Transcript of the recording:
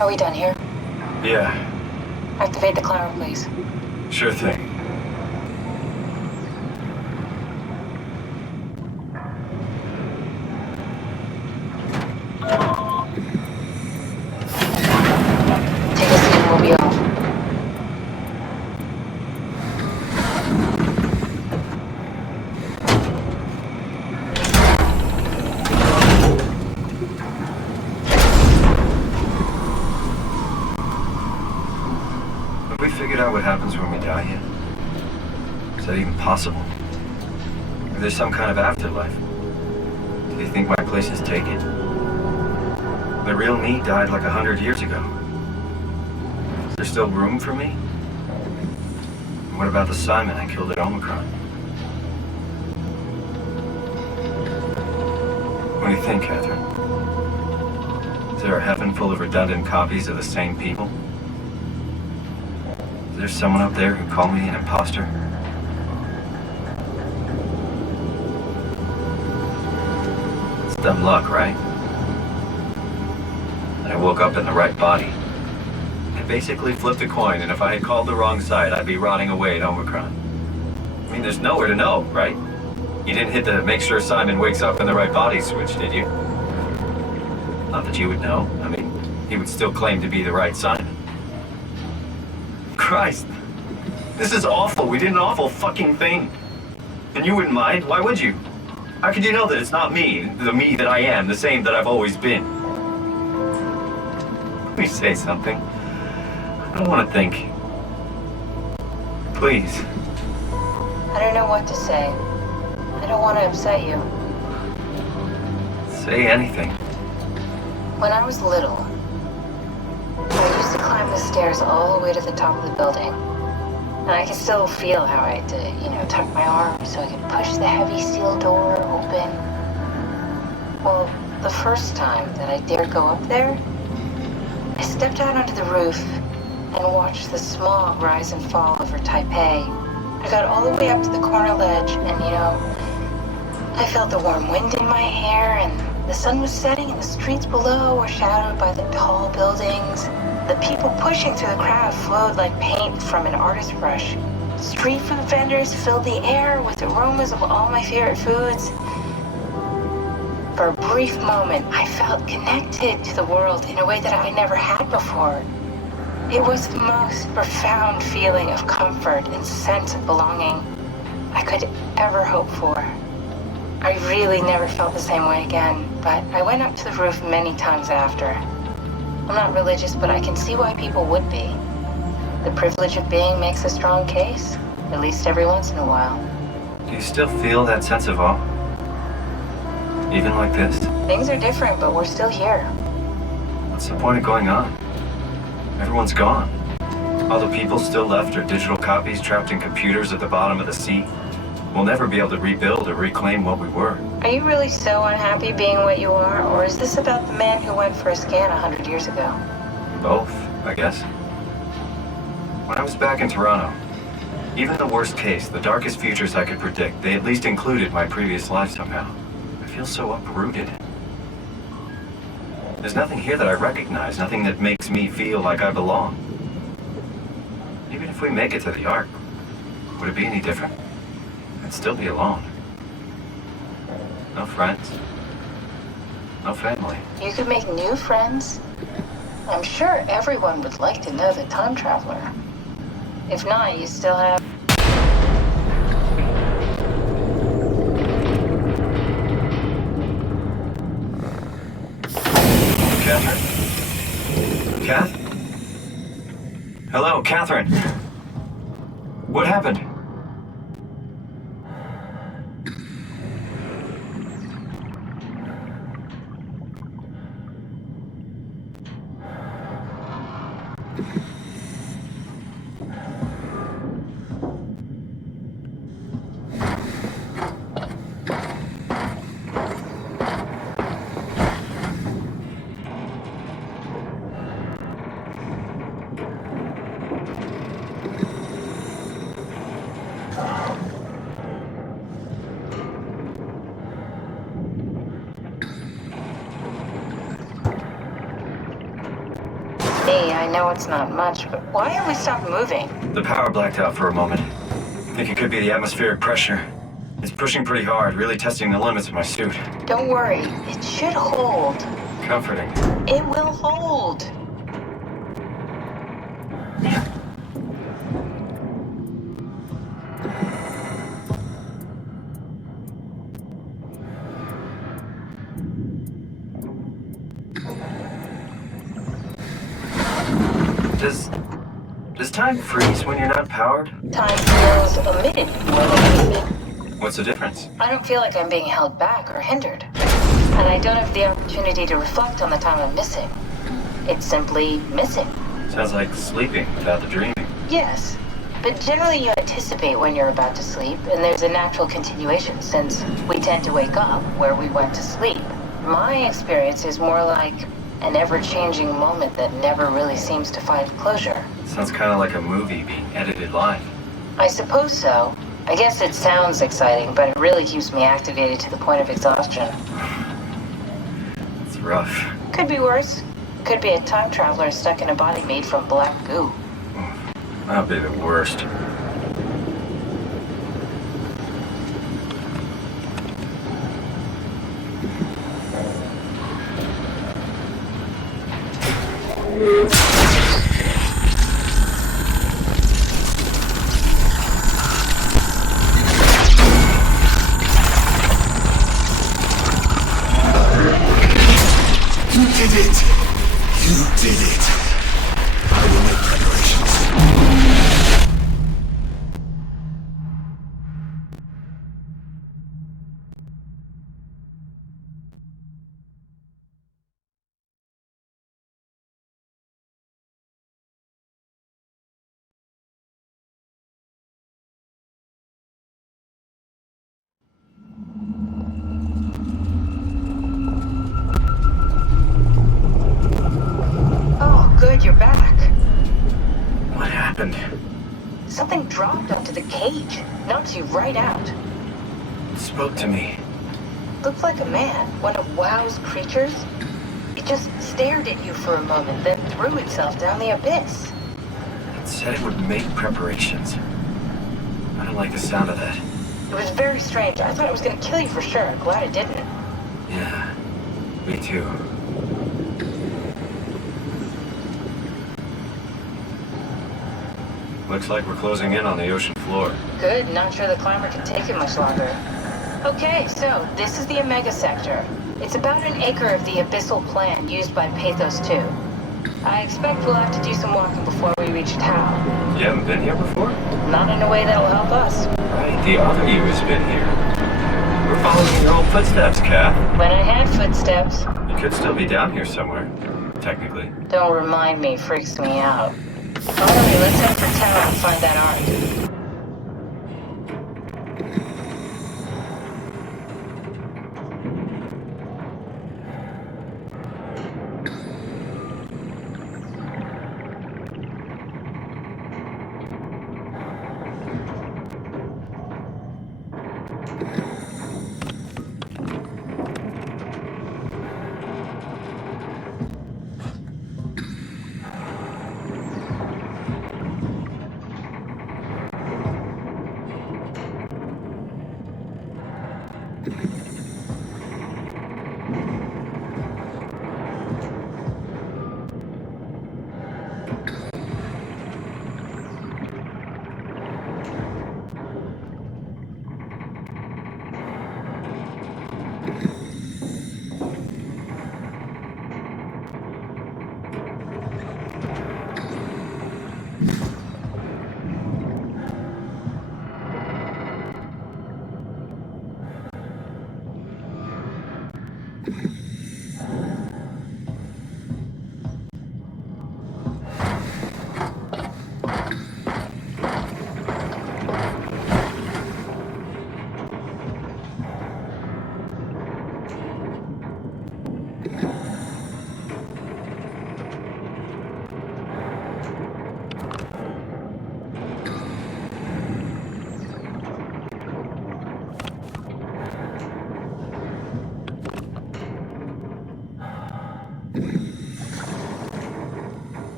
Are we done here? Yeah, Activate the climber, please. sure thing. Take a seat and we'll be off. Have we figured out what happens when we die yet? Is that even possible? Is there some kind of afterlife? Do you think my place is taken? The real me died like 100 years ago. Is there still room for me? And what about the Simon I killed at Omicron? What do you think, Catherine? Is there a heaven full of redundant copies of the same people? Is there someone up there who called me an imposter? It's dumb luck, right? And I woke up in the right body. I basically flipped a coin, and if I had called the wrong side, I'd be rotting away at Omicron. I mean, there's nowhere to know, right? You didn't hit the make sure Simon wakes up in the right body switch, did you? Not that you would know. I mean, he would still claim to be the right Simon. Christ. This is awful. We did an awful fucking thing. And you wouldn't mind? Why would you? How could you know that it's not me, the me that I am, the same that I've always been? Let me say something. I don't want to think. Please. I don't know what to say. I don't want to upset you. Say anything. When I was little, I used to climb the stairs all the way to the top of the building. And I can still feel how I had to, tuck my arm so I could push the heavy steel door open. Well, the first time that I dared go up there, I stepped out onto the roof and watched the smog rise and fall over Taipei. I got all the way up to the corner ledge and, I felt the warm wind in my hair and the sun was setting and the streets below were shadowed by the tall buildings. The people pushing through the crowd flowed like paint from an artist's brush. Street food vendors filled the air with aromas of all my favorite foods. For a brief moment, I felt connected to the world in a way that I never had before. It was the most profound feeling of comfort and sense of belonging I could ever hope for. I really never felt the same way again, but I went up to the roof many times after. I'm not religious, but I can see why people would be. The privilege of being makes a strong case, at least every once in a while. Do you still feel that sense of awe? Even like this? Things are different, but we're still here. What's the point of going on? Everyone's gone. All the people still left are digital copies trapped in computers at the bottom of the sea. We'll never be able to rebuild or reclaim what we were. Are you really so unhappy being what you are, or is this about the man who went for a scan 100 years ago? Both, I guess. When I was back in Toronto, even the worst case, the darkest futures I could predict, they at least included my previous life somehow. I feel so uprooted. There's nothing here that I recognize, nothing that makes me feel like I belong. Even if we make it to the Ark, would it be any different? I'd still be alone. No friends. No family. You could make new friends. I'm sure everyone would like to know the time traveler. If not, you still have... Catherine? Kath? Hello, Catherine. What happened? Hey, I know it's not much, but why have we stopped moving? The power blacked out for a moment. I think it could be the atmospheric pressure. It's pushing pretty hard, really testing the limits of my suit. Don't worry, it should hold. Comforting. It will hold. Does time freeze when you're not powered? Time feels omitted more than anything. What's the difference? I don't feel like I'm being held back or hindered. And I don't have the opportunity to reflect on the time I'm missing. It's simply missing. Sounds like sleeping without the dreaming. Yes, but generally you anticipate when you're about to sleep, and there's a natural continuation since we tend to wake up where we went to sleep. My experience is more like an ever-changing moment that never really seems to find closure. Sounds kind of like a movie being edited live. I suppose so. I guess it sounds exciting, but it really keeps me activated to the point of exhaustion. It's rough. Could be worse. Could be a time traveler stuck in a body made from black goo. That'd be the worst. You did it! You did it! I will make preparations. Oh, good, you're back. What happened? Something dropped onto the cage. Knocked you right out. It spoke to me. Looked like a man, one of WoW's creatures. It just stared at you for a moment, then threw itself down the abyss. It said it would make preparations. I don't like the sound of that. It was very strange. I thought it was going to kill you for sure. I'm glad it didn't. Yeah, me too. Looks like we're closing in on the ocean floor. Good, not sure the climber can take it much longer. Okay, so this is the Omega Sector. It's about an acre of the abyssal plan used by Pathos 2. I expect we'll have to do some walking before we reach Tau. You haven't been here before? Not in a way that'll help us. Right, the other you has been here. We're following your old footsteps, Kath. When I had footsteps, You could still be down here somewhere, technically. don't remind me, freaks me out. Finally, let's head for Tau and find that art.